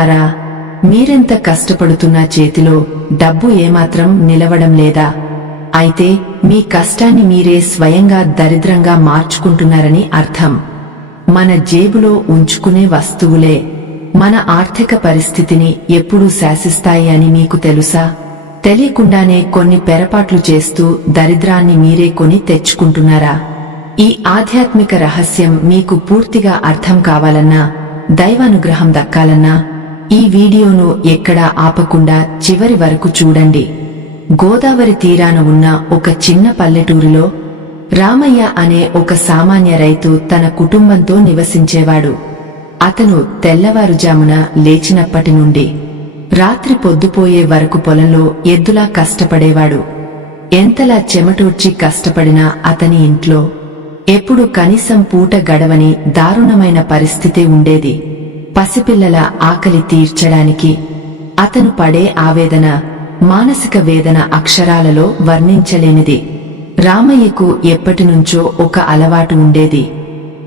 మిత్రులారా, మీరెంత కష్టపడుతున్నా చేతిలో డబ్బు ఏమాత్రం నిలవడం లేదా? అయితే మీ కష్టాన్ని మీరే స్వయంగా దరిద్రంగా మార్చుకుంటున్నారని అర్థం. మన జేబులో ఉంచుకునే వస్తువులే మన ఆర్థిక పరిస్థితిని ఎప్పుడూ శాసిస్తాయి అని మీకు తెలుసా? తెలియకుండానే కొన్ని పొరపాట్లు చేస్తూ దరిద్రాన్ని మీరే కొని తెచ్చుకుంటున్నారా? ఈ ఆధ్యాత్మిక రహస్యం మీకు పూర్తిగా అర్థం కావాలన్నా, దైవానుగ్రహం దక్కాలన్నా ఈ వీడియోను ఎక్కడా ఆపకుండా చివరి వరకు చూడండి. గోదావరి తీరాన ఉన్న ఒక చిన్న పల్లెటూరిలో రామయ్య అనే ఒక సామాన్య రైతు తన కుటుంబంతో నివసించేవాడు. అతను తెల్లవారుజామున లేచినప్పటి నుండి రాత్రి పొద్దుపోయే వరకు పొలంలో ఎద్దులా కష్టపడేవాడు. ఎంతలా చెమటోడ్చి కష్టపడినా అతని ఇంట్లో ఎప్పుడు కనీసం పూట గడవని దారుణమైన పరిస్థితే ఉండేది. పసిపిల్లల ఆకలి తీర్చడానికి అతను పడే ఆవేదన, మానసిక వేదన అక్షరాలలో వర్ణించలేనిది. రామయ్యకు ఎప్పటినుంచో ఒక అలవాటు ఉండేది.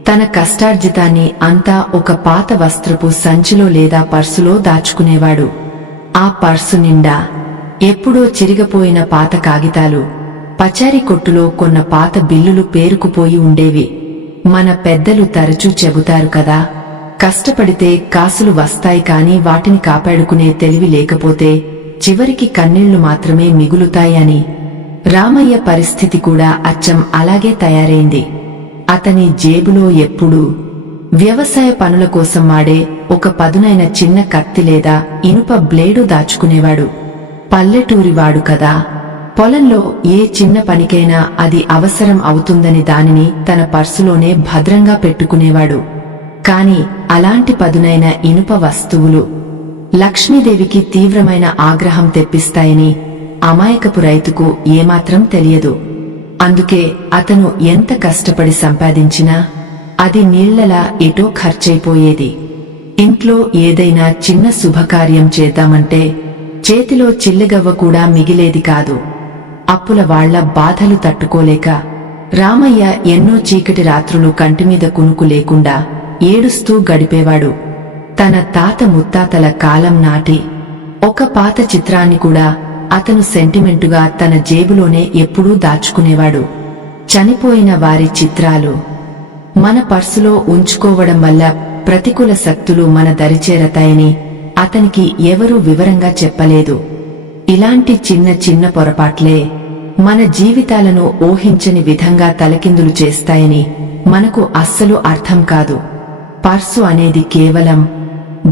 తన కష్టార్జితాన్ని అంతా ఒక పాత వస్త్రపు సంచిలో లేదా పర్సులో దాచుకునేవాడు. ఆ పర్సు నిండా ఎప్పుడో చిరిగిపోయిన పాత కాగితాలు, పచారీ కొట్టులో కొన్న పాత బిల్లులు పేరుకుపోయి ఉండేవి. మన పెద్దలు తరచూ చెబుతారు కదా, కష్టపడితే కాసులు వస్తాయి కాని వాటిని కాపాడుకునే తెలివి లేకపోతే చివరికి కన్నీళ్లు మాత్రమే మిగులుతాయి అని. రామయ్య పరిస్థితి కూడా అచ్చం అలాగే తయారైంది. అతని జేబులో ఎప్పుడూ వ్యవసాయ పనుల కోసం వాడే ఒక పదునైన చిన్న కత్తి లేదా ఇనుప బ్లేడు దాచుకునేవాడు. పల్లెటూరివాడు కదా, పొలంలో ఏ చిన్న పనికైనా అది అవసరం అవుతుందని దానిని తన పర్సులోనే భద్రంగా పెట్టుకునేవాడు. కాని అలాంటి పదునైన ఇనుప వస్తువులు లక్ష్మీదేవికి తీవ్రమైన ఆగ్రహం తెప్పిస్తాయని అమాయకపు రైతుకు ఏమాత్రం తెలియదు. అందుకే అతను ఎంత కష్టపడి సంపాదించినా అది నీళ్లలా ఎటో ఖర్చయిపోయేది. ఇంట్లో ఏదైనా చిన్న శుభకార్యం చేద్దామంటే చేతిలో చిల్లిగవ్వ కూడా మిగిలేది కాదు. అప్పుల వాళ్ల బాధలు తట్టుకోలేక రామయ్య ఎన్నో చీకటి రాత్రులు కంటిమీద కునుకు లేకుండా ఏడుస్తూ గడిపేవాడు. తన తాత ముత్తాతల కాలం నాటి ఒక పాత చిత్రాన్ని కూడా అతను సెంటిమెంటుగా తన జేబులోనే ఎప్పుడూ దాచుకునేవాడు. చనిపోయిన వారి చిత్రాలు మన పర్సులో ఉంచుకోవడం వల్ల ప్రతికూల శక్తులు మన దరిచేరతాయని అతనికి ఎవరూ వివరంగా చెప్పలేదు. ఇలాంటి చిన్న చిన్న పొరపాట్లే మన జీవితాలను ఊహించని విధంగా తలకిందులు చేస్తాయని మనకు అస్సలు అర్థం కాదు. పర్సు అనేది కేవలం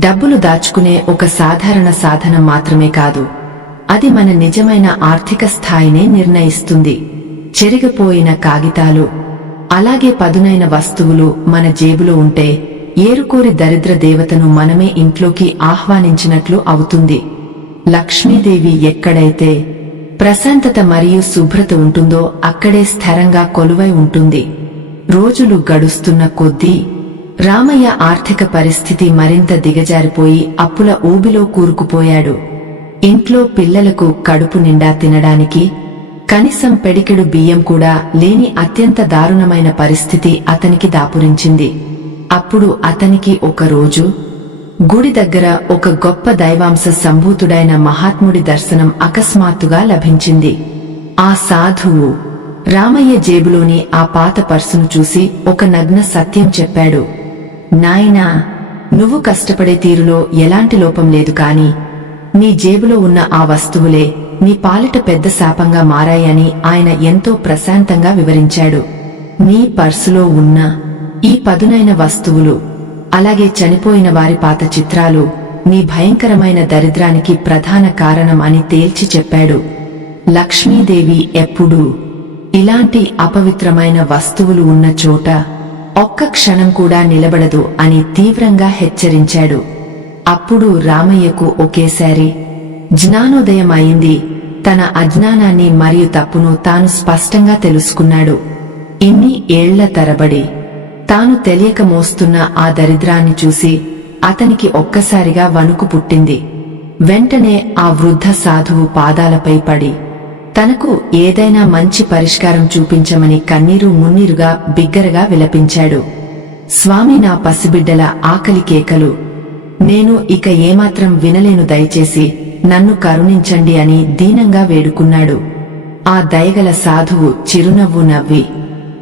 డబ్బులు దాచుకునే ఒక సాధారణ సాధనం మాత్రమే కాదు, అది మన నిజమైన ఆర్థిక స్థాయినే నిర్ణయిస్తుంది. చెరిగిపోయిన కాగితాలు, అలాగే పదునైన వస్తువులు మన జేబులో ఉంటే ఏరుకోరి దరిద్ర దేవతను మనమే ఇంట్లోకి ఆహ్వానించినట్లు అవుతుంది. లక్ష్మీదేవి ఎక్కడైతే ప్రశాంతత మరియు శుభ్రత ఉంటుందో అక్కడే స్థిరంగా కొలువై ఉంటుంది. రోజులు గడుస్తున్న కొద్దీ రామయ్య ఆర్థిక పరిస్థితి మరింత దిగజారిపోయి అప్పుల ఊబిలో కూరుకుపోయాడు. ఇంట్లో పిల్లలకు కడుపు నిండా తినడానికి కనీసం పెడికెడు బియ్యం కూడా లేని అత్యంత దారుణమైన పరిస్థితి అతనికి దాపురించింది. అప్పుడు అతనికి ఒకరోజు గుడి దగ్గర ఒక గొప్ప దైవాంశ సంభూతుడైన మహాత్ముడి దర్శనం అకస్మాత్తుగా లభించింది. ఆ సాధువు రామయ్య జేబులోని ఆ పాత పర్సును చూసి ఒక నగ్న సత్యం చెప్పాడు. నాయనా, నువ్వు కష్టపడే తీరులో ఎలాంటి లోపం లేదు, కాని నీ జేబులో ఉన్న ఆ వస్తువులే నీ పాలిట పెద్ద శాపంగా మారాయని ఆయన ఎంతో ప్రశాంతంగా వివరించాడు. నీ పర్సులో ఉన్న ఈ పదునైన వస్తువులు, అలాగే చనిపోయిన వారి పాత చిత్రాలు నీ భయంకరమైన దరిద్రానికి ప్రధాన కారణం అని తేల్చి చెప్పాడు. లక్ష్మీదేవి ఎప్పుడూ ఇలాంటి అపవిత్రమైన వస్తువులు ఉన్న చోట ఒక్క క్షణం కూడా నిలబడదు అని తీవ్రంగా హెచ్చరించాడు. అప్పుడు రామయ్యకు ఒకేసారి జ్ఞానోదయం అయింది. తన అజ్ఞానాన్ని మరియు తప్పును తాను స్పష్టంగా తెలుసుకున్నాడు. ఇన్ని ఏళ్ల తరబడి తాను తెలియక మోస్తున్న ఆ దరిద్రాన్ని చూసి అతనికి ఒక్కసారిగా వణుకు పుట్టింది. వెంటనే ఆ వృద్ధ సాధువు పాదాలపై పడి తనకు ఏదైనా మంచి పరిష్కారం చూపించమని కన్నీరు మున్నీరుగా బిగ్గరగా విలపించాడు. స్వామి, నా పసిబిడ్డల ఆకలి కేకలు నేను ఇక ఏమాత్రం వినలేను, దయచేసి నన్ను కరుణించండి అని దీనంగా వేడుకున్నాడు. ఆ దయగల సాధువు చిరునవ్వు నవ్వి,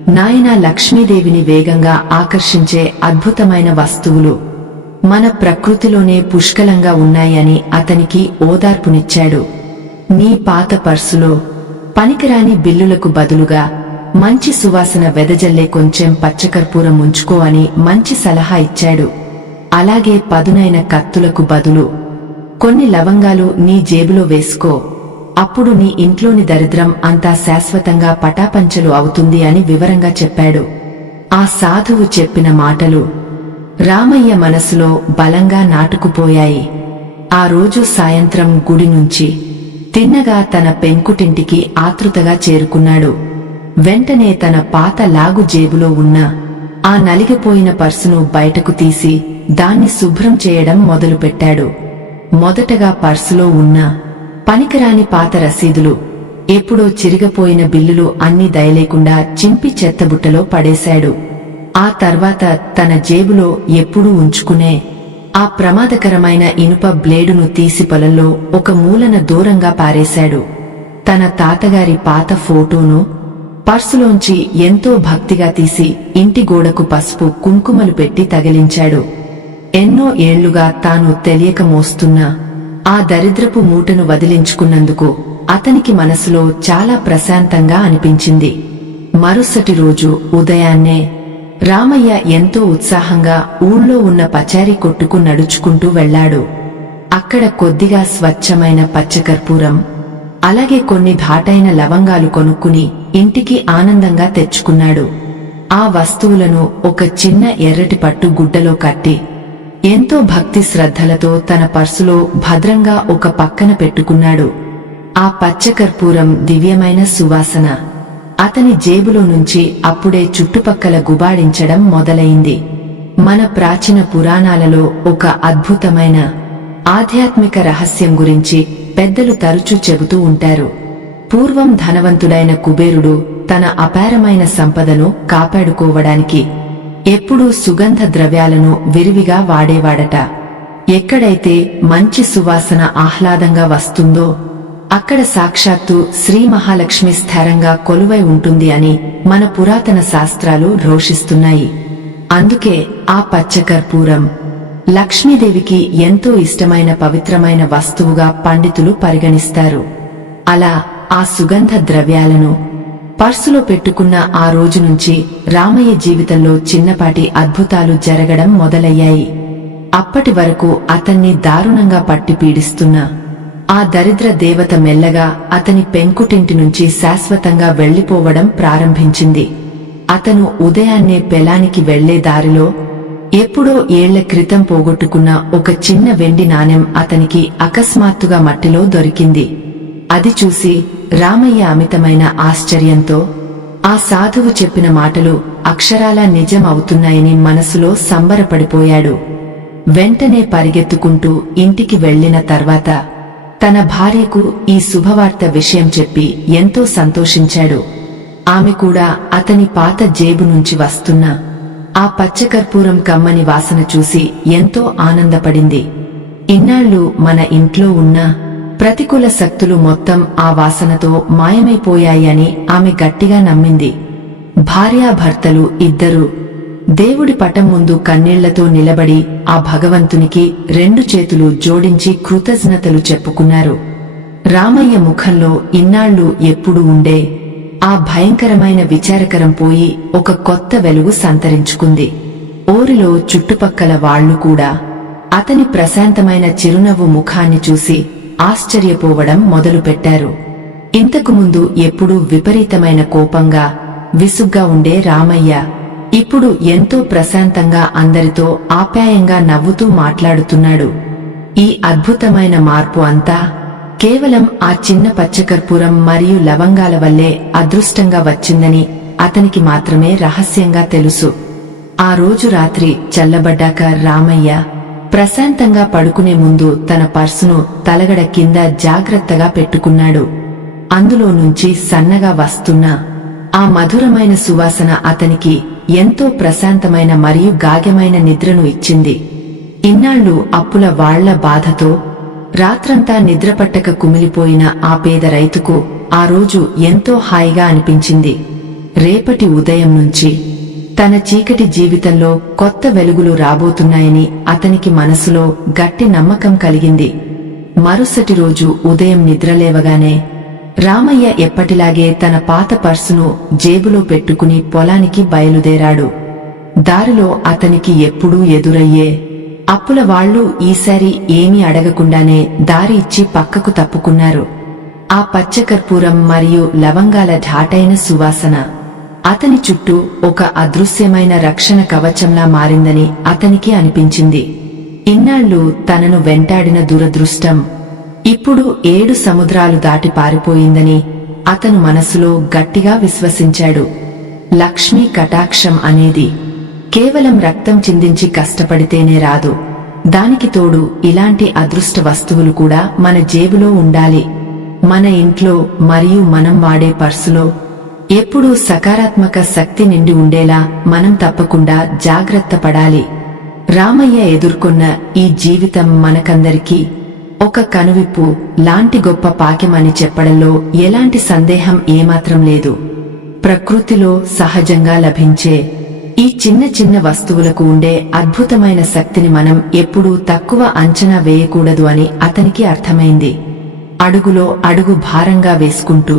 నాయనా, లక్ష్మీదేవిని వేగంగా ఆకర్షించే అద్భుతమైన వస్తువులు మన ప్రకృతిలోనే పుష్కలంగా ఉన్నాయి అని అతనికి ఓదార్పునిచ్చాడు. నీ పాత పర్సులో పనికిరాని బిల్లులకు బదులుగా మంచి సువాసన వెదజల్లే కొంచెం పచ్చకర్పూరం ఉంచుకో అని మంచి సలహా ఇచ్చాడు. అలాగే పదునైన కత్తులకు బదులు కొన్ని లవంగాలు నీ జేబులో వేసుకో, అప్పుడు నీ ఇంట్లోని దరిద్రం అంతా శాశ్వతంగా పటాపంచలు అవుతుంది అని వివరంగా చెప్పాడు. ఆ సాధువు చెప్పిన మాటలు రామయ్య మనసులో బలంగా నాటుకుపోయాయి. ఆ రోజు సాయంత్రం గుడి నుంచి తిన్నగా తన పెంకుటింటికి ఆతృతగా చేరుకున్నాడు. వెంటనే తన పాత లాగు జేబులో ఉన్న ఆ నలిగిపోయిన పర్సును బయటకు తీసి దాన్ని శుభ్రం చేయడం మొదలుపెట్టాడు. మొదటగా పర్సులో ఉన్న పనికిరాని పాత రసీదులు, ఎప్పుడో చిరిగిపోయిన బిల్లులు అన్నీ దయలేకుండా చింపి చెత్తబుట్టలో పడేశాడు. ఆ తర్వాత తన జేబులో ఎప్పుడూ ఉంచుకునే ఆ ప్రమాదకరమైన ఇనుప బ్లేడును తీసి పొలంలో ఒక మూలన దూరంగా పారేశాడు. తన తాతగారి పాత ఫోటోను పర్సులోంచి ఎంతో భక్తిగా తీసి ఇంటి గోడకు పసుపు కుంకుమలు పెట్టి తగిలించాడు. ఎన్నో ఏళ్లుగా తాను తెలియక మోస్తున్న ఆ దరిద్రపు మూటను వదిలించుకున్నందుకు అతనికి మనసులో చాలా ప్రశాంతంగా అనిపించింది. మరుసటి రోజు ఉదయాన్నే రామయ్య ఎంతో ఉత్సాహంగా ఊళ్ళో ఉన్న పచారీ కొట్టుకు నడుచుకుంటూ వెళ్లాడు. అక్కడ కొద్దిగా స్వచ్ఛమైన పచ్చకర్పూరం, అలాగే కొన్ని ఘాటైన లవంగాలు కొనుక్కుని ఇంటికి ఆనందంగా తెచ్చుకున్నాడు. ఆ వస్తువులను ఒక చిన్న ఎర్రటి పట్టు గుడ్డలో కట్టి ఎంతో భక్తి శ్రద్ధలతో తన పర్సులో భద్రంగా ఒక పక్కన పెట్టుకున్నాడు. ఆ పచ్చకర్పూరం దివ్యమైన సువాసన అతని జేబులో నుంచి అప్పుడే చుట్టుపక్కల గుబాడించడం మొదలైంది. మన ప్రాచీన పురాణాలలో ఒక అద్భుతమైన ఆధ్యాత్మిక రహస్యం గురించి పెద్దలు తరచూ చెబుతూ ఉంటారు. పూర్వం ధనవంతుడైన కుబేరుడు తన అపారమైన సంపదను కాపాడుకోవడానికి ఎప్పుడూ సుగంధ ద్రవ్యాలను విరివిగా వాడేవాడట. ఎక్కడైతే మంచి సువాసన ఆహ్లాదంగా వస్తుందో అక్కడ సాక్షాత్తు శ్రీ మహాలక్ష్మి స్థిరంగా కొలువై ఉంటుంది అని మన పురాతన శాస్త్రాలు ఘోషిస్తున్నాయి. అందుకే ఆ పచ్చకర్పూరం లక్ష్మీదేవికి ఎంతో ఇష్టమైన పవిత్రమైన వస్తువుగా పండితులు పరిగణిస్తారు. అలా ఆ సుగంధ ద్రవ్యాలను పర్సులో పెట్టుకున్న ఆ రోజు నుంచి రామయ్య జీవితంలో చిన్నపాటి అద్భుతాలు జరగడం మొదలయ్యాయి. అప్పటి వరకు అతన్ని దారుణంగా పట్టి పీడిస్తున్న ఆ దరిద్ర దేవత మెల్లగా అతని పెంకుటింటి నుంచి శాశ్వతంగా వెళ్లిపోవడం ప్రారంభించింది. అతను ఉదయాన్నే పెలానికి వెళ్లే దారిలో ఎప్పుడో ఏళ్ల క్రితం పోగొట్టుకున్న ఒక చిన్న వెండి నాణెం అతనికి అకస్మాత్తుగా మట్టిలో దొరికింది. అది చూసి రామయ్య అమితమైన ఆశ్చర్యంతో ఆ సాధువు చెప్పిన మాటలు అక్షరాలా నిజం అవుతున్నాయని మనసులో సంబరపడిపోయాడు. వెంటనే పరిగెత్తుకుంటూ ఇంటికి వెళ్లిన తర్వాత తన భార్యకు ఈ శుభవార్త విషయం చెప్పి ఎంతో సంతోషించాడు. ఆమె కూడా అతని పాత జేబు నుంచి వస్తున్న ఆ పచ్చకర్పూరం కమ్మని వాసన చూసి ఎంతో ఆనందపడింది. ఇన్నాళ్లు మన ఇంట్లో ఉన్న ప్రతికూల శక్తులు మొత్తం ఆ వాసనతో మాయమైపోయాయి అని ఆమె గట్టిగా నమ్మింది. భార్యాభర్తలు ఇద్దరూ దేవుడి పటం ముందు కన్నీళ్లతో నిలబడి ఆ భగవంతునికి రెండు చేతులు జోడించి కృతజ్ఞతలు చెప్పుకున్నారు. రామయ్య ముఖంలో ఇన్నాళ్లు ఎప్పుడు ఉండే ఆ భయంకరమైన విచారకరం పోయి ఒక కొత్త వెలుగు సంతరించుకుంది. ఊరిలో చుట్టుపక్కల వాళ్లు కూడా అతని ప్రశాంతమైన చిరునవ్వు ముఖాన్ని చూసి ఆశ్చర్యపోవడం మొదలుపెట్టారు. ఇంతకుముందు ఎప్పుడూ విపరీతమైన కోపంగా విసుగ్గా ఉండే రామయ్య ఇప్పుడు ఎంతో ప్రశాంతంగా అందరితో ఆప్యాయంగా నవ్వుతూ మాట్లాడుతున్నాడు. ఈ అద్భుతమైన మార్పు అంతా కేవలం ఆ చిన్న పచ్చకర్పూరం మరియు లవంగాల వల్లే అదృష్టంగా వచ్చిందని అతనికి మాత్రమే రహస్యంగా తెలుసు. ఆ రోజు రాత్రి చల్లబడ్డాక రామయ్య ప్రశాంతంగా పడుకునే ముందు తన పర్సును తలగడ కింద జాగ్రత్తగా పెట్టుకున్నాడు. అందులో నుంచి సన్నగా వస్తున్న ఆ మధురమైన సువాసన అతనికి ఎంతో ప్రశాంతమైన మరియు గాఢమైన నిద్రను ఇచ్చింది. ఇన్నాళ్లు అప్పుల వాళ్ల బాధతో రాత్రంతా నిద్రపట్టక కుమిలిపోయిన ఆ పేద రైతుకు ఆ రోజు ఎంతో హాయిగా అనిపించింది. రేపటి ఉదయం నుంచి తన చీకటి జీవితంలో కొత్త వెలుగులు రాబోతున్నాయని అతనికి మనసులో గట్టి నమ్మకం కలిగింది. మరుసటి రోజు ఉదయం నిద్రలేవగానే రామయ్య ఎప్పటిలాగే తన పాత పర్సును జేబులో పెట్టుకుని పొలానికి బయలుదేరాడు. దారిలో అతనికి ఎప్పుడూ ఎదురయ్యే అప్పుల వాళ్లు ఈసారి ఏమీ అడగకుండానే దారి ఇచ్చి పక్కకు తప్పుకున్నారు. ఆ పచ్చకర్పూరం మరియు లవంగాల ఘాటైన సువాసన అతని చుట్టూ ఒక అదృశ్యమైన రక్షణ కవచంలా మారిందని అతనికి అనిపించింది. ఇన్నాళ్లు తనను వెంటాడిన దురదృష్టం ఇప్పుడు 7 సముద్రాలు దాటి పారిపోయిందని అతను మనసులో గట్టిగా విశ్వసించాడు. లక్ష్మీ కటాక్షం అనేది కేవలం రక్తం చిందించి కష్టపడితేనే రాదు. దానికి తోడు ఇలాంటి అదృష్ట వస్తువులు కూడా మన జేబులో ఉండాలి. మన ఇంట్లో మరియు మనం వాడే పర్సులో ఎప్పుడూ సకారాత్మక శక్తి నిండి ఉండేలా మనం తప్పకుండా జాగ్రత్త పడాలి. రామయ్య ఎదుర్కొన్న ఈ జీవితం మనకందరికీ ఒక కనువిప్పు లాంటి గొప్ప పాక్యమని చెప్పడంలో ఎలాంటి సందేహం ఏమాత్రం లేదు. ప్రకృతిలో సహజంగా లభించే ఈ చిన్న చిన్న వస్తువులకు ఉండే అద్భుతమైన శక్తిని మనం ఎప్పుడూ తక్కువ అంచనా వేయకూడదు అని అతనికి అర్థమైంది. అడుగులో అడుగు భారంగా వేసుకుంటూ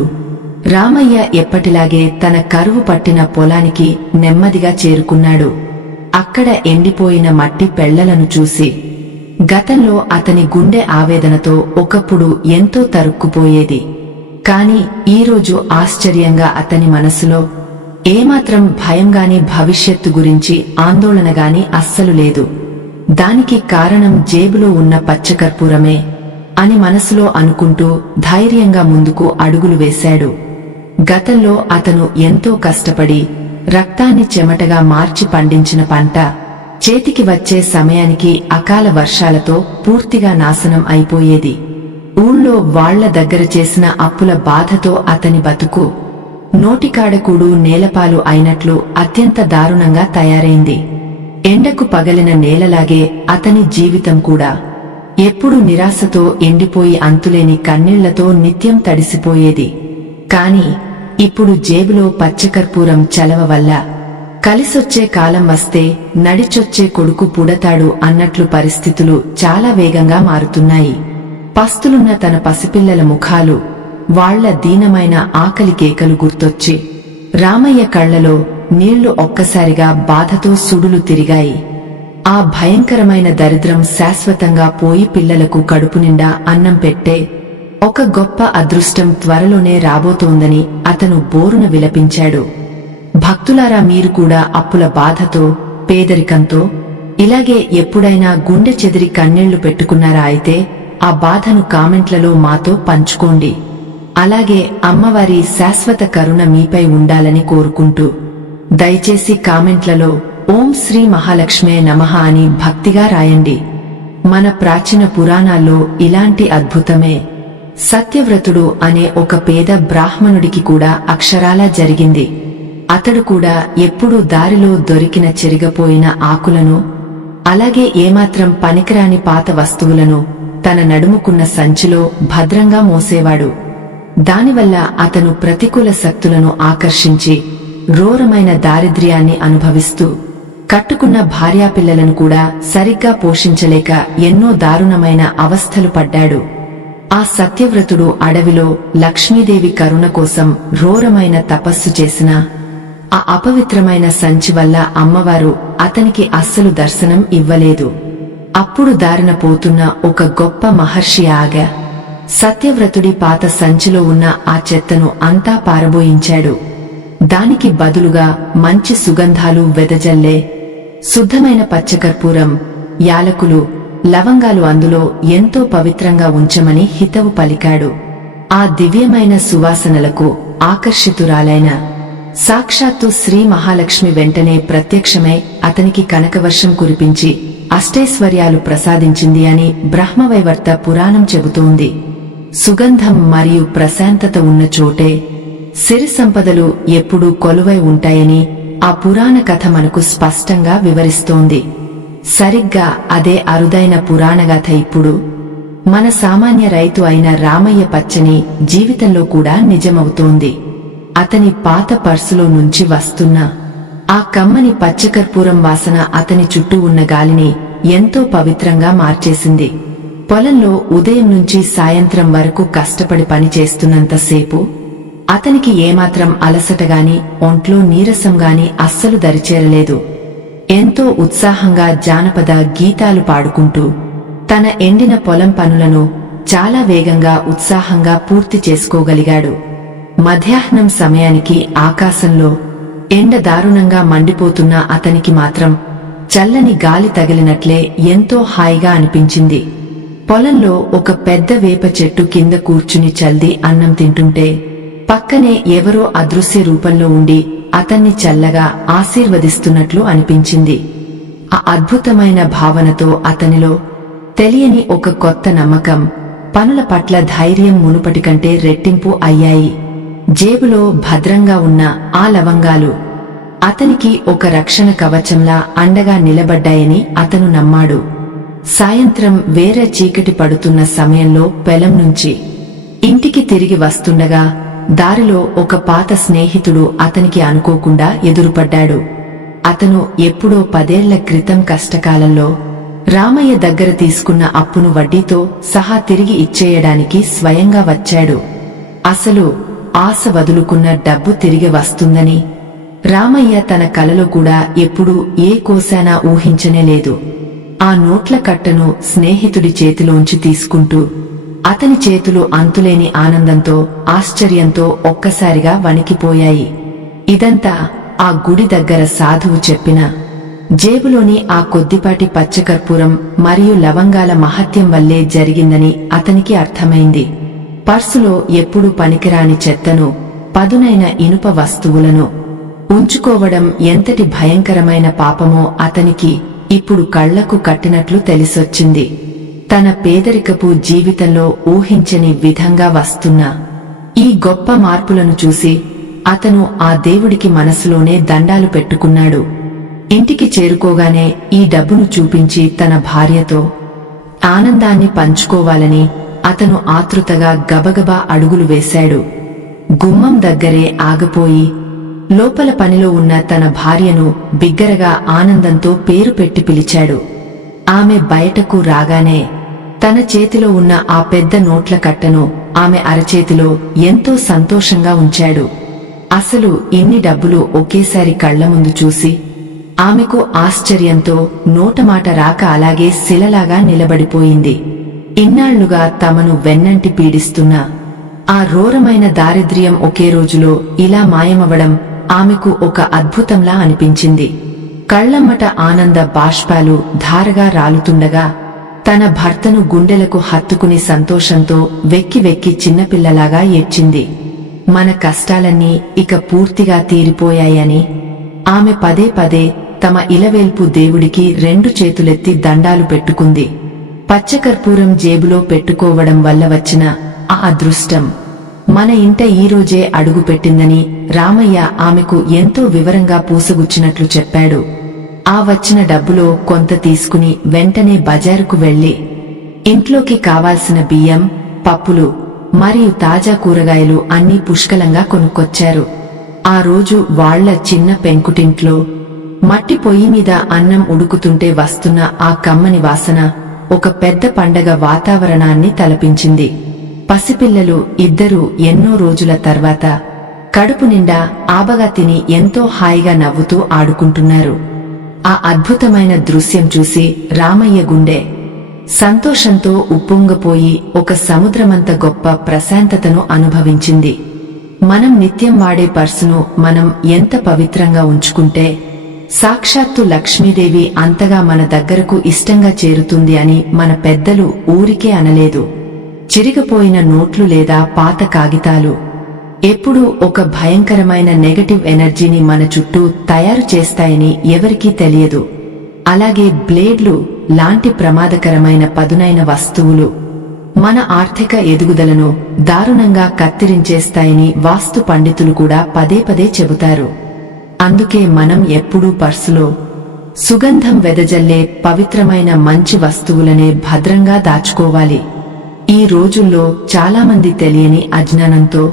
రామయ్య ఎప్పటిలాగే తన కరువు పట్టిన పొలానికి నెమ్మదిగా చేరుకున్నాడు. అక్కడ ఎండిపోయిన మట్టి పెళ్లలను చూసి గతంలో అతని గుండె ఆవేదనతో ఒకప్పుడు ఎంతో తరుక్కుపోయేది. కాని ఈరోజు ఆశ్చర్యంగా అతని మనసులో ఏమాత్రం భయంగాని భవిష్యత్తు గురించి ఆందోళనగాని అస్సలు లేదు. దానికి కారణం జేబులో ఉన్న పచ్చకర్పూరమే అని మనసులో అనుకుంటూ ధైర్యంగా ముందుకు అడుగులు వేశాడు. గతంలో అతను ఎంతో కష్టపడి రక్తాన్ని చెమటగా మార్చి పండించిన పంట చేతికి వచ్చే సమయానికి అకాల వర్షాలతో పూర్తిగా నాశనం అయిపోయేది. ఊళ్ళో వాళ్ల దగ్గర చేసిన అప్పుల బాధతో అతని బతుకు నోటికాడకూడు నేలపాలు అయినట్లు అత్యంత దారుణంగా తయారైంది. ఎండకు పగలిన నేలలాగే అతని జీవితం కూడా ఎప్పుడూ నిరాశతో ఎండిపోయి అంతులేని కన్నీళ్లతో నిత్యం తడిసిపోయేది. కాని ఇప్పుడు జేబులో పచ్చకర్పూరం చలవ వల్ల కలిసొచ్చే కాలం వస్తే నడిచొచ్చే కొడుకు పుడతాడు అన్నట్లు పరిస్థితులు చాలా వేగంగా మారుతున్నాయి. పస్తులున్న తన పసిపిల్లల ముఖాలు, వాళ్ల దీనమైన ఆకలి కేకలు గుర్తొచ్చి రామయ్య కళ్లలో నీళ్లు ఒక్కసారిగా బాధతో సుడులు తిరిగాయి. ఆ భయంకరమైన దరిద్రం శాశ్వతంగా పోయి పిల్లలకు కడుపునిండా అన్నం పెట్టే ఒక గొప్ప అదృష్టం త్వరలోనే రాబోతోందని అతను బోరున విలపించాడు. భక్తులారా, మీరు కూడా అప్పుల బాధతో, పేదరికంతో ఇలాగే ఎప్పుడైనా గుండె చెదిరి కన్నీళ్లు పెట్టుకున్నారా? అయితే ఆ బాధను కామెంట్లలో మాతో పంచుకోండి. అలాగే అమ్మవారి శాశ్వత కరుణ మీపై ఉండాలని కోరుకుంటూ దయచేసి కామెంట్లలో ఓం శ్రీ మహాలక్ష్మే నమః అని భక్తిగా రాయండి. మన ప్రాచీన పురాణాల్లో ఇలాంటి అద్భుతమే సత్యవ్రతుడు అనే ఒక పేద బ్రాహ్మణుడికి కూడా అక్షరాలా జరిగింది. అతడు కూడా ఎప్పుడూ దారిలో దొరికిన చెరిగపోయిన ఆకులను, అలాగే ఏమాత్రం పనికిరాని పాత వస్తువులను తన నడుముకున్న సంచిలో భద్రంగా మోసేవాడు. దానివల్ల అతను ప్రతికూల శక్తులను ఆకర్షించి ఘోరమైన దారిద్ర్యాన్ని అనుభవిస్తూ కట్టుకున్న భార్యాపిల్లలను కూడా సరిగ్గా పోషించలేక ఎన్నో దారుణమైన అవస్థలు పడ్డాడు. ఆ సత్యవ్రతుడు అడవిలో లక్ష్మీదేవి కరుణ కోసం ఘోరమైన తపస్సు చేసినా ఆ అపవిత్రమైన సంచి వల్ల అమ్మవారు అతనికి అస్సలు దర్శనం ఇవ్వలేదు. అప్పుడు దారిన పోతున్న ఒక గొప్ప మహర్షి ఆగా సత్యవ్రతుడి పాత సంచిలో ఉన్న ఆ చెత్తను అంతా పారబోయించాడు. దానికి బదులుగా మంచి సుగంధాలు వెదజల్లే శుద్ధమైన పచ్చకర్పూరం, యాలకులు, లవంగాలు అందులో ఎంతో పవిత్రంగా ఉంచమని హితవు పలికాడు. ఆ దివ్యమైన సువాసనలకు ఆకర్షితురాలైన సాక్షాత్తు శ్రీ మహాలక్ష్మి వెంటనే ప్రత్యక్షమై అతనికి కనకవర్షం కురిపించి అష్టైశ్వర్యాలు ప్రసాదించింది అని బ్రహ్మవైవర్త పురాణం చెబుతోంది. సుగంధం మరియు ప్రశాంతత ఉన్న చోటే సిరి సంపదలు ఎప్పుడూ కొలువై ఉంటాయని ఆ పురాణ కథ మనకు స్పష్టంగా వివరిస్తోంది. సరిగ్గా అదే అరుదైన పురాణగాథ ఇప్పుడు మన సామాన్య రైతు అయిన రామయ్య పచ్చని జీవితంలో కూడా నిజమవుతోంది. అతని పాత పర్సులో నుంచి వస్తున్న ఆ కమ్మని పచ్చకర్పూరం వాసన అతని చుట్టూ ఉన్న గాలిని ఎంతో పవిత్రంగా మార్చేసింది. పొలంలో ఉదయం నుంచి సాయంత్రం వరకు కష్టపడి పనిచేస్తున్నంతసేపు అతనికి ఏమాత్రం అలసటగాని ఒంట్లో నీరసంగాని అస్సలు దరిచేరలేదు. ఎంతో ఉత్సాహంగా జానపద గీతాలు పాడుకుంటూ తన ఎండిన పొలం పనులను చాలా వేగంగా ఉత్సాహంగా పూర్తి చేసుకోగలిగాడు. మధ్యాహ్నం సమయానికి ఆకాశంలో ఎండ దారుణంగా మండిపోతున్న అతనికి మాత్రం చల్లని గాలి తగిలినట్లే ఎంతో హాయిగా అనిపించింది. పొలంలో ఒక పెద్ద వేప చెట్టు కింద కూర్చుని చల్ది అన్నం తింటుంటే పక్కనే ఎవరో అదృశ్య రూపంలో ఉండి అతన్ని చల్లగా ఆశీర్వదిస్తున్నట్లు అనిపించింది. ఆ అద్భుతమైన భావనతో అతనిలో తెలియని ఒక కొత్త నమ్మకం, పనుల పట్ల ధైర్యం మునుపటి కంటే రెట్టింపు అయ్యాయి. జేబులో భద్రంగా ఉన్న ఆ లవంగాలు అతనికి ఒక రక్షణ కవచంలా అండగా నిలబడ్డాయని అతను నమ్మాడు. సాయంత్రం వేరే చీకటి పడుతున్న సమయంలో పొలం నుంచి ఇంటికి తిరిగి వస్తుండగా దారిలో ఒక పాత స్నేహితుడు అతనికి అనుకోకుండా ఎదురుపడ్డాడు. అతను ఎప్పుడో 10 ఏళ్ల క్రితం కష్టకాలంలో రామయ్య దగ్గర తీసుకున్న అప్పును వడ్డీతో సహా తిరిగి ఇచ్చేయడానికి స్వయంగా వచ్చాడు. అసలు ఆశ వదులుకున్న డబ్బు తిరిగి వస్తుందని రామయ్య తన కలలో కూడా ఎప్పుడూ ఏ కోశానా ఊహించనేలేదు. ఆ నోట్ల కట్టను స్నేహితుడి చేతిలోంచి తీసుకుంటూ అతని చేతులు అంతులేని ఆనందంతో ఆశ్చర్యంతో ఒక్కసారిగా వణికిపోయాయి. ఇదంతా ఆ గుడి దగ్గర సాధువు చెప్పిన జేబులోని ఆ కొద్దిపాటి పచ్చకర్పూరం మరియు లవంగాల మహత్యం వల్లే జరిగిందని అతనికి అర్థమైంది. పర్సులో ఎప్పుడూ పనికిరాని చెత్తను, పదునైన ఇనుప వస్తువులను ఉంచుకోవడం ఎంతటి భయంకరమైన పాపమో అతనికి ఇప్పుడు కళ్లకు కట్టినట్లు తెలిసొచ్చింది. తన పేదరికపు జీవితంలో ఊహించని విధంగా వస్తున్న ఈ గొప్ప మార్పులను చూసి అతను ఆ దేవుడికి మనసులోనే దండాలు పెట్టుకున్నాడు. ఇంటికి చేరుకోగానే ఈ డబ్బును చూపించి తన భార్యతో ఆనందాన్ని పంచుకోవాలని అతను ఆతృతగా గబగబా అడుగులు వేశాడు. గుమ్మం దగ్గరే ఆగిపోయి లోపల పనిలో ఉన్న తన భార్యను బిగ్గరగా ఆనందంతో పేరు పెట్టి పిలిచాడు. ఆమె బయటకు రాగానే తన చేతిలో ఉన్న ఆ పెద్ద నోట్ల కట్టను ఆమె అరచేతిలో ఎంతో సంతోషంగా ఉంచాడు. అసలు ఇన్ని డబ్బులు ఒకేసారి కళ్ల ముందు చూసి ఆమెకు ఆశ్చర్యంతో నోటమాట రాక అలాగే శిలలాగా నిలబడిపోయింది. ఇన్నాళ్లుగా తమను వెన్నంటి పీడిస్తున్న ఆ రూరమైన దారిద్ర్యం ఒకే రోజులో ఇలా మాయమవడం ఆమెకు ఒక అద్భుతంలా అనిపించింది. కళ్లమ్మట ఆనంద బాష్పాలు ధారగా రాలుతుండగా తన భర్తను గుండెలకు హత్తుకుని సంతోషంతో వెక్కి వెక్కి చిన్నపిల్లలాగా ఏడ్చింది. మన కష్టాలన్నీ ఇక పూర్తిగా తీరిపోయాయని ఆమె పదే పదే తమ ఇలవేల్పు దేవుడికి 2 చేతులెత్తి దండాలు పెట్టుకుంది. పచ్చకర్పూరం జేబులో పెట్టుకోవడం వల్ల వచ్చిన ఆ అదృష్టం మన ఇంట ఈరోజే అడుగుపెట్టిందని రామయ్య ఆమెకు ఎంతో వివరంగా పూసగుచ్చినట్లు చెప్పాడు. ఆ వచ్చిన డబ్బులో కొంత తీసుకుని వెంటనే బజారుకు వెళ్లి ఇంట్లోకి కావాల్సిన బియ్యం, పప్పులు మరియు తాజా కూరగాయలు అన్నీ పుష్కలంగా కొనుక్కొచ్చారు. ఆ రోజు వాళ్ల చిన్న పెంకుటింట్లో మట్టి పొయ్యి మీద అన్నం ఉడుకుతుంటే వస్తున్న ఆ కమ్మని వాసన ఒక పెద్ద పండగ వాతావరణాన్ని తలపించింది. పసిపిల్లలు ఇద్దరూ ఎన్నో రోజుల తర్వాత కడుపు నిండా ఆబగా తిని ఎంతో హాయిగా నవ్వుతూ ఆడుకుంటున్నారు. ఆ అద్భుతమైన దృశ్యం చూసి రామయ్య గుండె సంతోషంతో ఉప్పొంగపోయి ఒక సముద్రమంత గొప్ప ప్రశాంతతను అనుభవించింది. మనం నిత్యం వాడే పర్సును మనం ఎంత పవిత్రంగా ఉంచుకుంటే సాక్షాత్తు లక్ష్మీదేవి అంతగా మన దగ్గరకు ఇష్టంగా చేరుతుంది అని మన పెద్దలు ఊరికే అనలేదు. చిరిగిపోయిన నోట్లు లేదా పాత కాగితాలు ఎప్పుడూ ఒక భయంకరమైన నెగటివ్ ఎనర్జీని మన చుట్టూ తయారు చేస్తాయని ఎవరికీ తెలియదు. అలాగే బ్లేడ్లు లాంటి ప్రమాదకరమైన పదునైన వస్తువులు మన ఆర్థిక ఎదుగుదలను దారుణంగా కత్తిరించేస్తాయని వాస్తు పండితులు కూడా పదే పదే చెబుతారు. అందుకే మనం ఎప్పుడూ పర్సులో సుగంధం వెదజల్లే పవిత్రమైన మంచి వస్తువులనే భద్రంగా దాచుకోవాలి. ఈ రోజుల్లో చాలామంది తెలియని అజ్ఞానంతో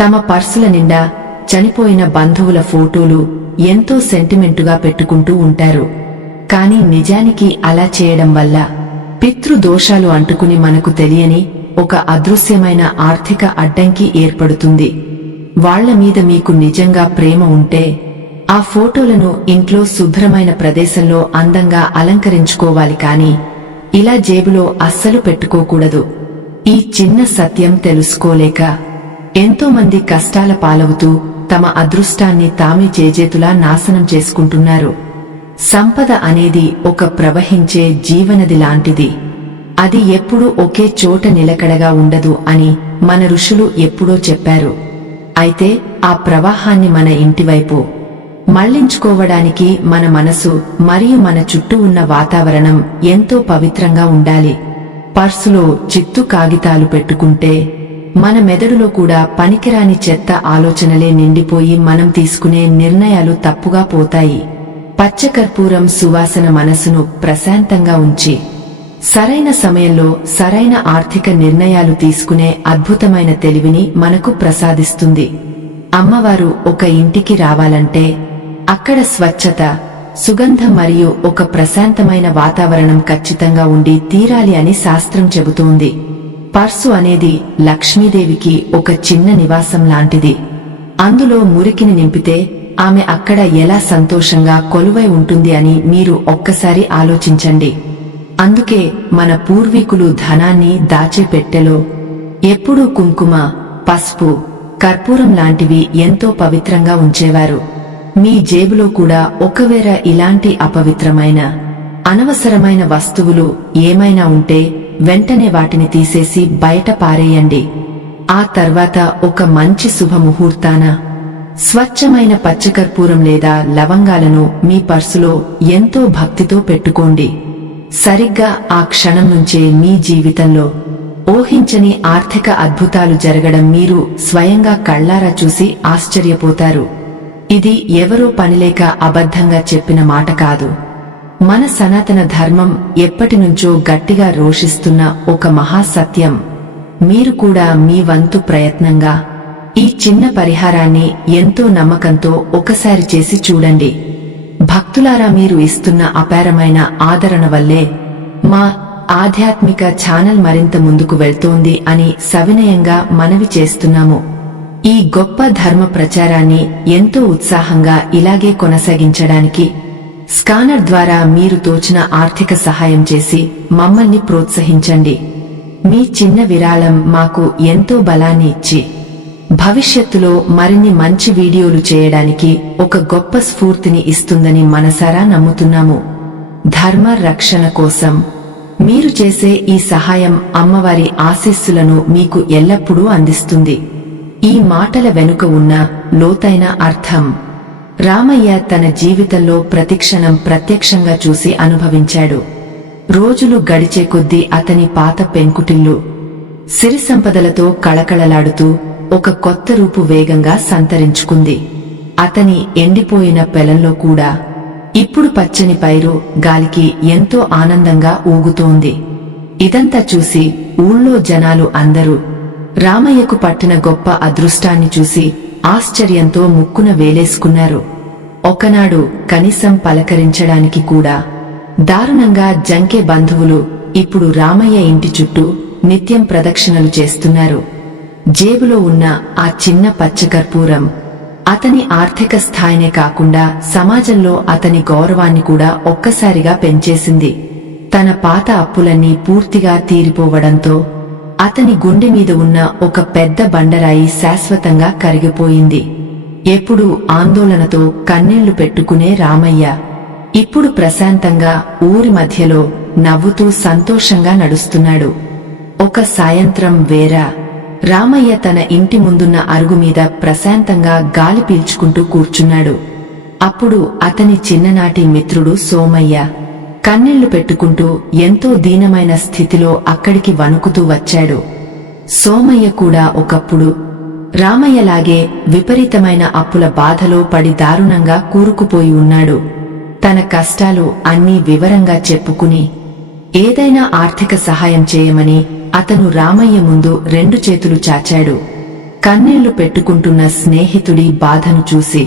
తమ పర్సుల నిండా చనిపోయిన బంధువుల ఫోటోలు ఎంతో సెంటిమెంటుగా పెట్టుకుంటూ ఉంటారు. కానీ నిజానికి అలా చేయడం వల్ల పితృదోషాలు అంటుకుని మనకు తెలియని ఒక అదృశ్యమైన ఆర్థిక అడ్డంకి ఏర్పడుతుంది. వాళ్ల మీద మీకు నిజంగా ప్రేమ ఉంటే ఆ ఫోటోలను ఇంట్లో శుభ్రమైన ప్రదేశంలో అందంగా అలంకరించుకోవాలి, కానీ ఇలా జేబులో అస్సలు పెట్టుకోకూడదు. ఈ చిన్న సత్యం తెలుసుకోలేక ఎంతో మంది కష్టాల పాలవుతూ తమ అదృష్టాన్ని తామే చేజేతులా నాశనం చేసుకుంటున్నారు. సంపద అనేది ఒక ప్రవహించే జీవనది లాంటిది. అది ఎప్పుడూ ఒకే చోట నిలకడగా ఉండదు అని మన ఋషులు ఎప్పుడో చెప్పారు. అయితే ఆ ప్రవాహాన్ని మన ఇంటివైపు మళ్లించుకోవడానికి మన మనసు మరియు మన చుట్టూ ఉన్న వాతావరణం ఎంతో పవిత్రంగా ఉండాలి. పర్సులో చిత్తు కాగితాలు పెట్టుకుంటే మన మెదడులో కూడా పనికిరాని చెత్త ఆలోచనలే నిండిపోయి మనం తీసుకునే నిర్ణయాలు తప్పుగా పోతాయి. పచ్చకర్పూరం సువాసన మనసును ప్రశాంతంగా ఉంచి సరైన సమయంలో సరైన ఆర్థిక నిర్ణయాలు తీసుకునే అద్భుతమైన తెలివిని మనకు ప్రసాదిస్తుంది. అమ్మవారు ఒక ఇంటికి రావాలంటే అక్కడ స్వచ్ఛత, సుగంధం మరియు ఒక ప్రశాంతమైన వాతావరణం ఖచ్చితంగా ఉండి తీరాలి అని శాస్త్రం చెబుతోంది. పర్సు అనేది లక్ష్మీదేవికి ఒక చిన్న నివాసం లాంటిది. అందులో మురికిని నింపితే ఆమె అక్కడ ఎలా సంతోషంగా కొలువై ఉంటుంది అని మీరు ఒక్కసారి ఆలోచించండి. అందుకే మన పూర్వీకులు ధనాన్ని దాచే పెట్టెలో ఎప్పుడూ కుంకుమ, పసుపు, కర్పూరం లాంటివి ఎంతో పవిత్రంగా ఉంచేవారు. మీ జేబులో కూడా ఒకవేళ ఇలాంటి అపవిత్రమైన, అనవసరమైన వస్తువులు ఏమైనా ఉంటే వెంటనే వాటిని తీసేసి బయట పారేయండి. ఆ తర్వాత ఒక మంచి శుభముహూర్తాన స్వచ్ఛమైన పచ్చకర్పూరం లేదా లవంగాలను మీ పర్సులో ఎంతో భక్తితో పెట్టుకోండి. సరిగ్గా ఆ క్షణం నుంచే మీ జీవితంలో ఊహించని ఆర్థిక అద్భుతాలు జరగడం మీరు స్వయంగా కళ్లారా చూసి ఆశ్చర్యపోతారు. ఇది ఎవరో పనిలేక అబద్ధంగా చెప్పిన మాట కాదు. మన సనాతన ధర్మం ఎప్పటినుంచో గట్టిగా రోషిస్తున్న ఒక మహాసత్యం. మీరు కూడా మీ వంతు ప్రయత్నంగా ఈ చిన్న పరిహారాన్ని ఎంతో నమ్మకంతో ఒకసారి చేసి చూడండి. భక్తులారా, మీరు ఇస్తున్న అపారమైన ఆదరణ వల్లే మా ఆధ్యాత్మిక ఛానల్ మరింత ముందుకు వెళ్తోంది అని సవినయంగా మనవి చేస్తున్నాము. ఈ గొప్ప ధర్మ ప్రచారాన్ని ఎంతో ఉత్సాహంగా ఇలాగే కొనసాగించడానికి స్కానర్ ద్వారా మీరు తోచిన ఆర్థిక సహాయం చేసి మమ్మల్ని ప్రోత్సహించండి. మీ చిన్న విరాళం మాకు ఎంతో బలాన్ని ఇచ్చి భవిష్యత్తులో మరిన్ని మంచి వీడియోలు చేయడానికి ఒక గొప్ప స్ఫూర్తిని ఇస్తుందని మనసారా నమ్ముతున్నాము. ధర్మ రక్షణ కోసం మీరు చేసే ఈ సహాయం అమ్మవారి ఆశీస్సులను మీకు ఎల్లప్పుడూ అందిస్తుంది. ఈ మాటల వెనుక ఉన్న లోతైన అర్థం రామయ్య తన జీవితంలో ప్రతిక్షణం ప్రత్యక్షంగా చూసి అనుభవించాడు. రోజులు గడిచే కొద్దీ అతని పాత పెంకుటిల్లు సిరి సంపదలతో కళకళలాడుతూ ఒక కొత్త రూపు వేగంగా సంతరించుకుంది. అతని ఎండిపోయిన పొలంలో కూడా ఇప్పుడు పచ్చని పైరు గాలికి ఎంతో ఆనందంగా ఊగుతోంది. ఇదంతా చూసి ఊళ్ళో జనాలు అందరూ రామయ్యకు పట్టిన గొప్ప అదృష్టాన్ని చూసి ఆశ్చర్యంతో ముక్కున వేలేసుకున్నారు. ఒకనాడు కనీసం పలకరించడానికి కూడా దారుణంగా జంకే బంధువులు ఇప్పుడు రామయ్య ఇంటి చుట్టూ నిత్యం ప్రదక్షిణలు చేస్తున్నారు. జేబులో ఉన్న ఆ చిన్న పచ్చకర్పూరం అతని ఆర్థిక స్థాయినే కాకుండా సమాజంలో అతని గౌరవాన్ని కూడా ఒక్కసారిగా పెంచేసింది. తన పాత అప్పులన్నీ పూర్తిగా తీరిపోవడంతో అతని గుండె మీద ఉన్న ఒక పెద్ద బండరాయి శాశ్వతంగా కరిగిపోయింది. ఎప్పుడూ ఆందోళనతో కన్నీళ్లు పెట్టుకునే రామయ్య ఇప్పుడు ప్రశాంతంగా ఊరి మధ్యలో నవ్వుతూ సంతోషంగా నడుస్తున్నాడు. ఒక సాయంత్రం వేళ రామయ్య తన ఇంటి ముందున్న అరుగు మీద ప్రశాంతంగా గాలి పీల్చుకుంటూ కూర్చున్నాడు. అప్పుడు అతని చిన్ననాటి మిత్రుడు సోమయ్య కన్నీళ్లు పెట్టుకుంటూ ఎంతో దీనమైన స్థితిలో అక్కడికి వణుకుతూ వచ్చాడు. సోమయ్య కూడా ఒకప్పుడు రామయ్యలాగే విపరీతమైన అప్పుల బాధలో పడి దారుణంగా కూరుకుపోయి ఉన్నాడు. తన కష్టాలు అన్నీ వివరంగా చెప్పుకుని ఏదైనా ఆర్థిక సహాయం చేయమని అతను రామయ్య ముందు 2 చేతులు చాచాడు. కన్నీళ్లు పెట్టుకుంటున్న స్నేహితుడి బాధను చూసి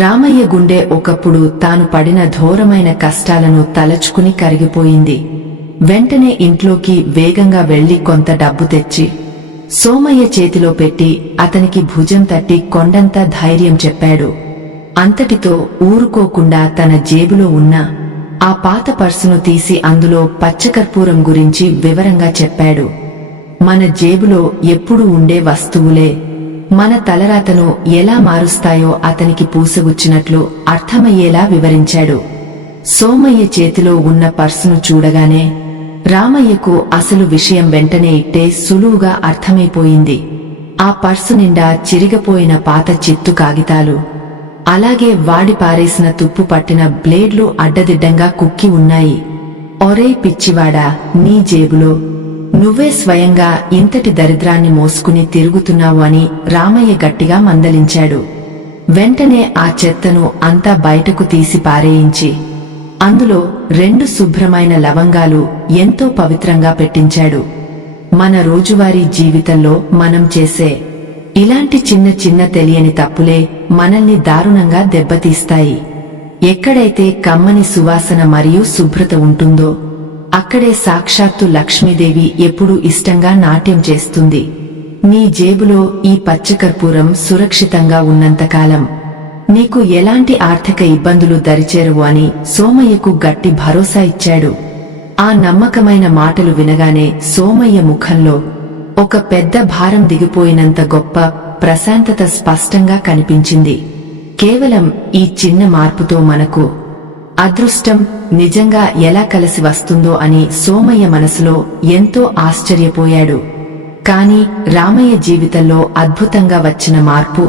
రామయ్య గుండె ఒకప్పుడు తాను పడిన ఘోరమైన కష్టాలను తలచుకుని కరిగిపోయింది. వెంటనే ఇంట్లోకి వేగంగా వెళ్లి కొంత డబ్బు తెచ్చి సోమయ్య చేతిలో పెట్టి అతనికి భుజం తట్టి కొండంత ధైర్యం చెప్పాడు. అంతటితో ఊరుకోకుండా తన జేబులో ఉన్న ఆ పాత పర్సును తీసి అందులో పచ్చకర్పూరం గురించి వివరంగా చెప్పాడు. మన జేబులో ఎప్పుడూ ఉండే వస్తువులే మన తలరాతను ఎలా మారుస్తాయో అతనికి పూసగుచ్చినట్లు అర్థమయ్యేలా వివరించాడు. సోమయ్య చేతిలో ఉన్న పర్సును చూడగానే రామయ్యకు అసలు విషయం వెంటనే ఇట్టే సులువుగా అర్థమైపోయింది. ఆ పర్సు నిండా చిరిగిపోయిన పాత చిత్తు కాగితాలు, అలాగే వాడి పారేసిన తుప్పు పట్టిన బ్లేడ్లు అడ్డదిడ్డంగా కుక్కి ఉన్నాయి. ఒరే పిచ్చివాడా, నీ జేబులో నువ్వే స్వయంగా ఇంతటి దరిద్రాన్ని మోసుకుని తిరుగుతున్నావు అని రామయ్య గట్టిగా మందలించాడు. వెంటనే ఆ చెత్తను అంతా బయటకు తీసి పారేయించి అందులో 2 శుభ్రమైన లవంగాలు ఎంతో పవిత్రంగా పెట్టించాడు. మన రోజువారీ జీవితంలో మనం చేసే ఇలాంటి చిన్న చిన్న తెలియని తప్పులే మనల్ని దారుణంగా దెబ్బతీస్తాయి. ఎక్కడైతే కమ్మని సువాసన మరియు శుభ్రత ఉంటుందో అక్కడే సాక్షాత్తు లక్ష్మీదేవి ఎప్పుడూ ఇష్టంగా నాట్యం చేస్తుంది. నీ జేబులో ఈ పచ్చకర్పూరం సురక్షితంగా ఉన్నంతకాలం నీకు ఎలాంటి ఆర్థిక ఇబ్బందులు దరిచేరవు అని సోమయ్యకు గట్టి భరోసా ఇచ్చాడు. ఆ నమ్మకమైన మాటలు వినగానే సోమయ్య ముఖంలో ఒక పెద్ద భారం దిగిపోయినంత గొప్ప ప్రశాంతత స్పష్టంగా కనిపించింది. కేవలం ఈ చిన్న మార్పుతో మనకు అదృష్టం నిజంగా ఎలా కలిసి వస్తుందో అని సోమయ్య మనసులో ఎంతో ఆశ్చర్యపోయాడు. కాని రామయ్య జీవితంలో అద్భుతంగా వచ్చిన మార్పు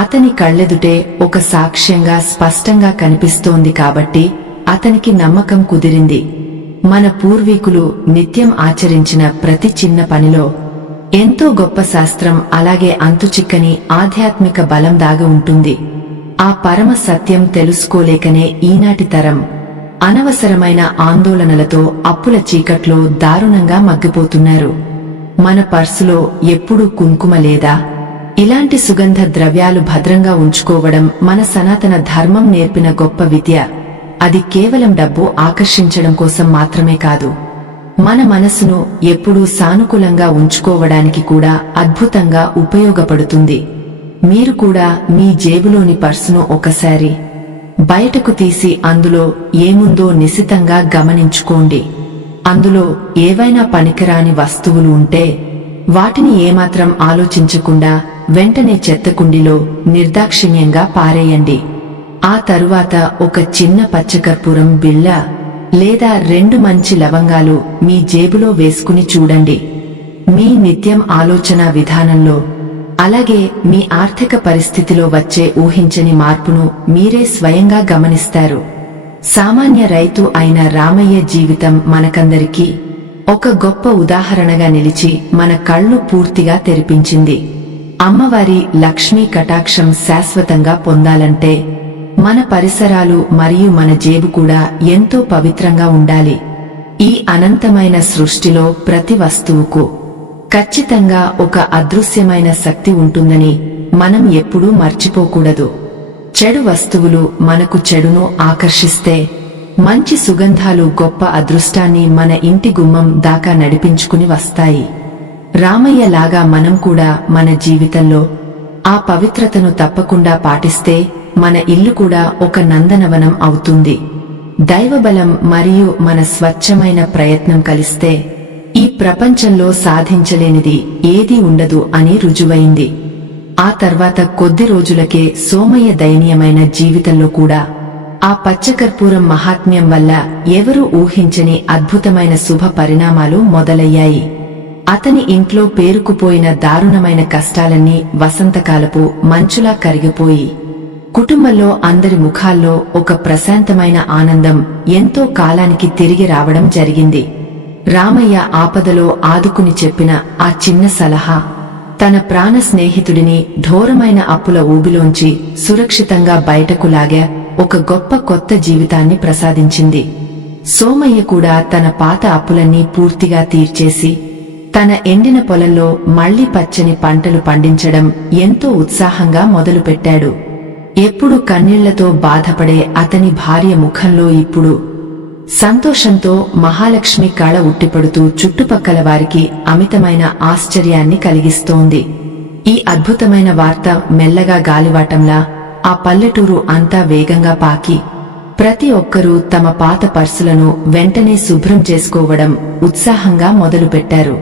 అతని కళ్ళెదుటే ఒక సాక్ష్యంగా స్పష్టంగా కనిపిస్తోంది. కాబట్టి అతనికి నమ్మకం కుదిరింది. మన పూర్వీకులు నిత్యం ఆచరించిన ప్రతి చిన్న పనిలో ఎంతో గొప్ప శాస్త్రం, అలాగే అంతుచిక్కని ఆధ్యాత్మిక బలం దాగి ఉంటుంది. ఆ పరమ సత్యం తెలుసుకోలేకనే ఈనాటి తరం అనవసరమైన ఆందోళనలతో అప్పుల చీకట్లో దారుణంగా మగ్గిపోతున్నారు. మన పర్సులో ఎప్పుడూ కుంకుమ లేదా ఇలాంటి సుగంధ ద్రవ్యాలు భద్రంగా ఉంచుకోవడం మన సనాతన ధర్మం నేర్పిన గొప్ప విద్య. అది కేవలం డబ్బు ఆకర్షించడం కోసం మాత్రమే కాదు, మన మనసును ఎప్పుడూ సానుకూలంగా ఉంచుకోవడానికి కూడా అద్భుతంగా ఉపయోగపడుతుంది. మీరు కూడా మీ జేబులోని పర్సును ఒకసారి బయటకు తీసి అందులో ఏముందో నిశితంగా గమనించుకోండి. అందులో ఏవైనా పనికిరాని వస్తువులు ఉంటే వాటిని ఏమాత్రం ఆలోచించకుండా వెంటనే చెత్తకుండిలో నిర్దాక్షిణ్యంగా పారేయండి. ఆ తరువాత ఒక చిన్న పచ్చకర్పూరం బిళ్ళ లేదా 2 మంచి లవంగాలు మీ జేబులో వేసుకుని చూడండి. మీ నిత్యం ఆలోచన విధానంలో, అలాగే మీ ఆర్థిక పరిస్థితిలో వచ్చే ఊహించని మార్పును మీరే స్వయంగా గమనిస్తారు. సామాన్య రైతు అయిన రామయ్య జీవితం మనకందరికీ ఒక గొప్ప ఉదాహరణగా నిలిచి మన కళ్ళు పూర్తిగా తెరిపించింది. అమ్మవారి లక్ష్మీ కటాక్షం శాశ్వతంగా పొందాలంటే మన పరిసరాలు మరియు మన జేబు కూడా ఎంతో పవిత్రంగా ఉండాలి. ఈ అనంతమైన సృష్టిలో ప్రతి వస్తువుకు ఖచ్చితంగా ఒక అదృశ్యమైన శక్తి ఉంటుందని మనం ఎప్పుడూ మర్చిపోకూడదు. చెడు వస్తువులు మనకు చెడును ఆకర్షిస్తే, మంచి సుగంధాలు గొప్ప అదృష్టాన్ని మన ఇంటి గుమ్మం దాకా నడిపించుకుని వస్తాయి. రామయ్య లాగా మనం కూడా మన జీవితంలో ఆ పవిత్రతను తప్పకుండా పాటిస్తే మన ఇల్లు కూడా ఒక నందనవనం అవుతుంది. దైవబలం మరియు మన స్వచ్ఛమైన ప్రయత్నం కలిస్తే ఈ ప్రపంచంలో సాధించలేనిది ఏదీ ఉండదు అని రుజువైంది. ఆ తర్వాత కొద్ది రోజులకే సోమయ్య దయనీయమైన జీవితంలో కూడా ఆ పచ్చకర్పూరం మహాత్మ్యం వల్ల ఎవరూ ఊహించని అద్భుతమైన శుభ పరిణామాలు మొదలయ్యాయి. అతని ఇంట్లో పేరుకుపోయిన దారుణమైన కష్టాలన్నీ వసంతకాలపు మంచులా కరిగిపోయి కుటుంబంలో అందరి ముఖాల్లో ఒక ప్రశాంతమైన ఆనందం ఎంతో కాలానికి తిరిగి రావడం జరిగింది. రామయ్య ఆపదలో ఆదుకుని చెప్పిన ఆ చిన్న సలహా తన ప్రాణ స్నేహితుడిని ఘోరమైన అప్పుల ఊబిలోంచి సురక్షితంగా బయటకు లాగా ఒక గొప్ప కొత్త జీవితాన్ని ప్రసాదించింది. సోమయ్య కూడా తన పాత అప్పులన్నీ పూర్తిగా తీర్చేసి తన ఎండిన పొలంలో మళ్లీ పచ్చని పంటలు పండించడం ఎంతో ఉత్సాహంగా మొదలుపెట్టాడు. ఎప్పుడు కన్నీళ్లతో బాధపడే అతని భార్య ముఖంలో ఇప్పుడు సంతోషంతో మహాలక్ష్మి కళ ఉట్టిపడుతూ చుట్టుపక్కల వారికి అమితమైన ఆశ్చర్యాన్ని కలిగిస్తోంది. ఈ అద్భుతమైన వార్త మెల్లగా గాలివాటంలా ఆ పల్లెటూరు అంతా వేగంగా పాకి ప్రతి ఒక్కరూ తమ పాత పర్సులను వెంటనే శుభ్రం చేసుకోవడం ఉత్సాహంగా మొదలుపెట్టారు.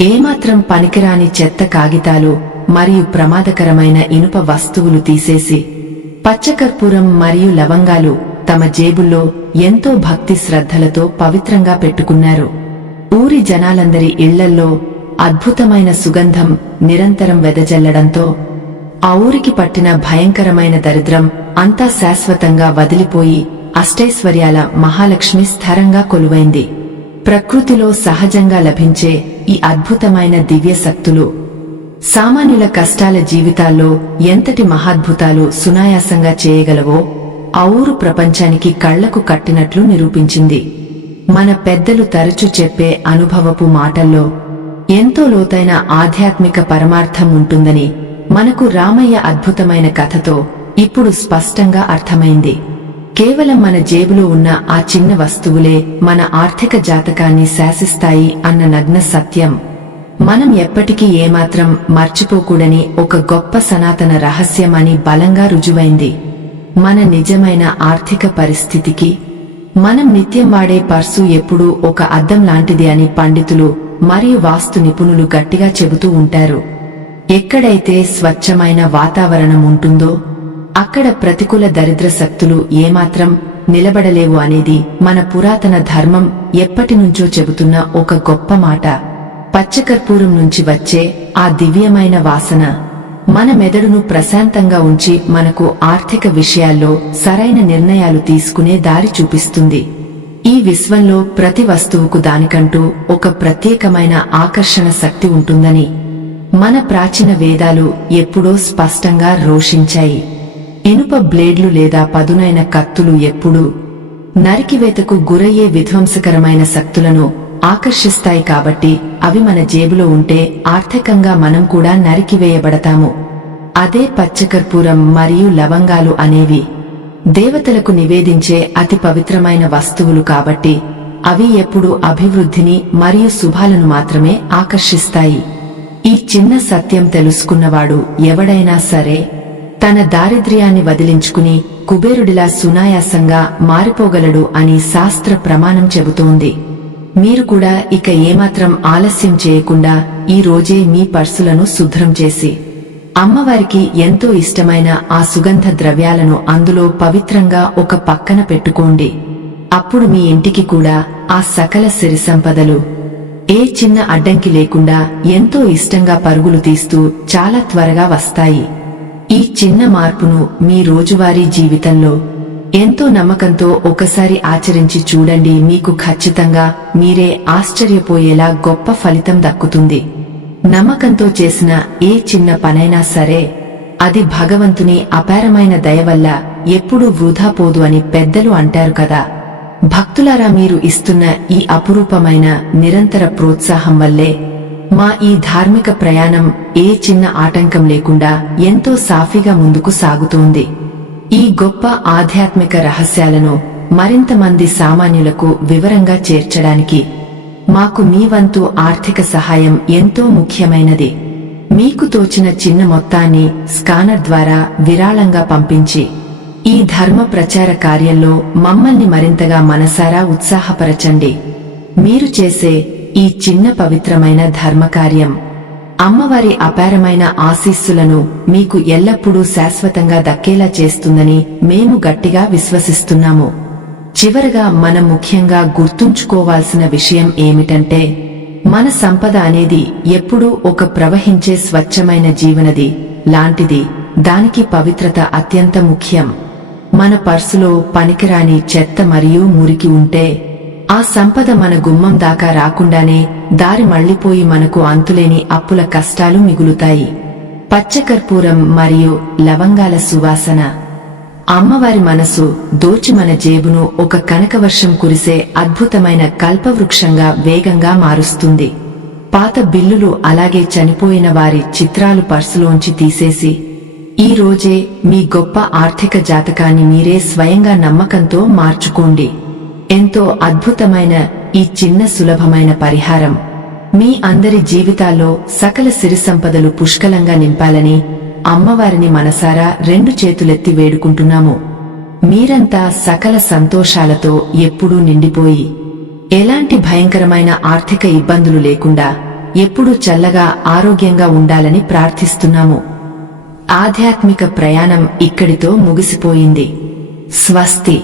ఏమాత్రం పనికిరాని చెత్త కాగితాలు మరియు ప్రమాదకరమైన ఇనుప వస్తువులు తీసేసి పచ్చకర్పూరం మరియు లవంగాలు తమ జేబుల్లో ఎంతో భక్తి శ్రద్ధలతో పవిత్రంగా పెట్టుకున్నారు. ఊరి జనాలందరి ఇళ్లల్లో అద్భుతమైన సుగంధం నిరంతరం వెదజల్లడంతో ఆ ఊరికి పట్టిన భయంకరమైన దరిద్రం అంతా శాశ్వతంగా వదిలిపోయి అష్టైశ్వర్యాల మహాలక్ష్మి స్థిరంగా కొలువైంది. ప్రకృతిలో సహజంగా లభించే ఈ అద్భుతమైన దివ్య శక్తులు సామాన్యుల కష్టాల జీవితాల్లో ఎంతటి మహాద్భుతాలు సునాయాసంగా చేయగలవో ఆ ఊరు ప్రపంచానికి కళ్లకు కట్టినట్లు నిరూపించింది. మన పెద్దలు తరచు చెప్పే అనుభవపు మాటల్లో ఎంతో లోతైన ఆధ్యాత్మిక పరమార్థం ఉంటుందని మనకు రామయ్య అద్భుతమైన కథతో ఇప్పుడు స్పష్టంగా అర్థమైంది. కేవలం మన జేబులో ఉన్న ఆ చిన్న వస్తువులే మన ఆర్థిక జాతకాన్ని శాసిస్తాయి అన్న నగ్న సత్యం మనం ఎప్పటికీ ఏమాత్రం మర్చిపోకూడని ఒక గొప్ప సనాతన రహస్యం అని బలంగా రుజువైంది. మన నిజమైన ఆర్థిక పరిస్థితికి మనం నిత్యం వాడే పర్సు ఎప్పుడూ ఒక అద్దం లాంటిది అని పండితులు మరియు వాస్తు నిపుణులు గట్టిగా చెబుతూ ఉంటారు. ఎక్కడైతే స్వచ్ఛమైన వాతావరణం ఉంటుందో అక్కడ ప్రతికూల దరిద్ర శక్తులు ఏమాత్రం నిలబడలేవు అనేది మన పురాతన ధర్మం ఎప్పటినుంచో చెబుతున్న ఒక గొప్ప మాట. పచ్చకర్పూరం నుంచి వచ్చే ఆ దివ్యమైన వాసన మన మెదడును ప్రశాంతంగా ఉంచి మనకు ఆర్థిక విషయాల్లో సరైన నిర్ణయాలు తీసుకునే దారి చూపిస్తుంది. ఈ విశ్వంలో ప్రతి వస్తువుకు దానికంటూ ఒక ప్రత్యేకమైన ఆకర్షణ శక్తి ఉంటుందని మన ప్రాచీన వేదాలు ఎప్పుడో స్పష్టంగా రోషించాయి. ఇనుప బ్లేడ్లు లేదా పదునైన కత్తులు ఎప్పుడూ నరికివేతకు గురయ్యే విధ్వంసకరమైన శక్తులను ఆకర్షిస్తాయి. కాబట్టి అవి మన జేబులో ఉంటే ఆర్థికంగా మనం కూడా నరికివేయబడతాము. అదే పచ్చకర్పూరం మరియు లవంగాలు అనేవి దేవతలకు నివేదించే అతి పవిత్రమైన వస్తువులు కాబట్టి అవి ఎప్పుడూ అభివృద్ధిని మరియు శుభాలను మాత్రమే ఆకర్షిస్తాయి. ఈ చిన్న సత్యం తెలుసుకున్నవాడు ఎవడైనా సరే తన దారిద్ర్యాన్ని వదిలించుకుని కుబేరుడిలా సునాయాసంగా మారిపోగలడు అని శాస్త్ర ప్రమాణం చెబుతోంది. మీరు కూడా ఇక ఏమాత్రం ఆలస్యం చేయకుండా ఈ రోజే మీ పర్సులను శుభ్రం చేసి అమ్మవారికి ఎంతో ఇష్టమైన ఆ సుగంధ ద్రవ్యాలను అందులో పవిత్రంగా ఒక పక్కన పెట్టుకోండి. అప్పుడు మీ ఇంటికి కూడా ఆ సకల సిరి సంపదలు ఏ చిన్న అడ్డంకి లేకుండా ఎంతో ఇష్టంగా పరుగులు తీస్తూ చాలా త్వరగా వస్తాయి. ఈ చిన్న మార్పును మీ రోజువారీ జీవితంలో ఎంతో నమ్మకంతో ఒకసారి ఆచరించి చూడండి. మీకు ఖచ్చితంగా మీరే ఆశ్చర్యపోయేలా గొప్ప ఫలితం దక్కుతుంది. నమ్మకంతో చేసిన ఏ చిన్న పనైనా సరే అది భగవంతుని అపారమైన దయ వల్ల ఎప్పుడూ వృధా పోదు అని పెద్దలు అంటారు కదా. భక్తులారా, మీరు ఇస్తున్న ఈ అపురూపమైన నిరంతర ప్రోత్సాహం వల్లే మా ఈ ధార్మిక ప్రయాణం ఏ చిన్న ఆటంకం లేకుండా ఎంతో సాఫీగా ముందుకు సాగుతోంది. ఈ గొప్ప ఆధ్యాత్మిక రహస్యాలను మరింత మంది సామాన్యులకు వివరంగా చేర్చడానికి మాకు మీ వంతు ఆర్థిక సహాయం ఎంతో ముఖ్యమైనది. మీకు తోచిన చిన్న మొత్తాన్ని స్కానర్ ద్వారా విరాళంగా పంపించి ఈ ధర్మ ప్రచార కార్యంలో మమ్మల్ని మరింతగా మనసారా ఉత్సాహపరచండి. మీరు చేసే ఈ చిన్న పవిత్రమైన ధర్మకార్యం అమ్మవారి అపారమైన ఆశీస్సులను మీకు ఎల్లప్పుడూ శాశ్వతంగా దక్కేలా చేస్తుందని మేము గట్టిగా విశ్వసిస్తున్నాము. చివరగా మనం ముఖ్యంగా గుర్తుంచుకోవాల్సిన విషయం ఏమిటంటే, మన సంపద అనేది ఎప్పుడూ ఒక ప్రవహించే స్వచ్ఛమైన జీవనది లాంటిది. దానికి పవిత్రత అత్యంత ముఖ్యం. మన పర్సులో పనికిరాని చెత్త మరియు మురికి ఉంటే ఆ సంపద మన గుమ్మం దాకా రాకుండానే దారి మళ్లిపోయి మనకు అంతులేని అప్పుల కష్టాలు మిగులుతాయి. పచ్చకర్పూరం మరియు లవంగాల సువాసన అమ్మవారి మనసు దోచి మన జేబును ఒక కనకవర్షం కురిసే అద్భుతమైన కల్పవృక్షంగా వేగంగా మారుస్తుంది. పాత బిల్లులు అలాగే చనిపోయిన వారి చిత్రాలు పర్సులోంచి తీసేసి ఈ రోజే మీ గొప్ప ఆర్థిక జాతకాన్ని మీరే స్వయంగా నమ్మకంతో మార్చుకోండి. ఎంతో అద్భుతమైన ఈ చిన్న సులభమైన పరిహారం మీ అందరి జీవితాల్లో సకల సిరి సంపదలు పుష్కలంగా నింపాలని అమ్మవారిని మనసారా 2 చేతులెత్తి వేడుకుంటున్నాము. మీరంతా సకల సంతోషాలతో ఎప్పుడూ నిండిపోయి ఎలాంటి భయంకరమైన ఆర్థిక ఇబ్బందులు లేకుండా ఎప్పుడూ చల్లగా ఆరోగ్యంగా ఉండాలని ప్రార్థిస్తున్నాము. ఆధ్యాత్మిక ప్రయాణం ఇక్కడితో ముగిసిపోయింది. స్వస్తి.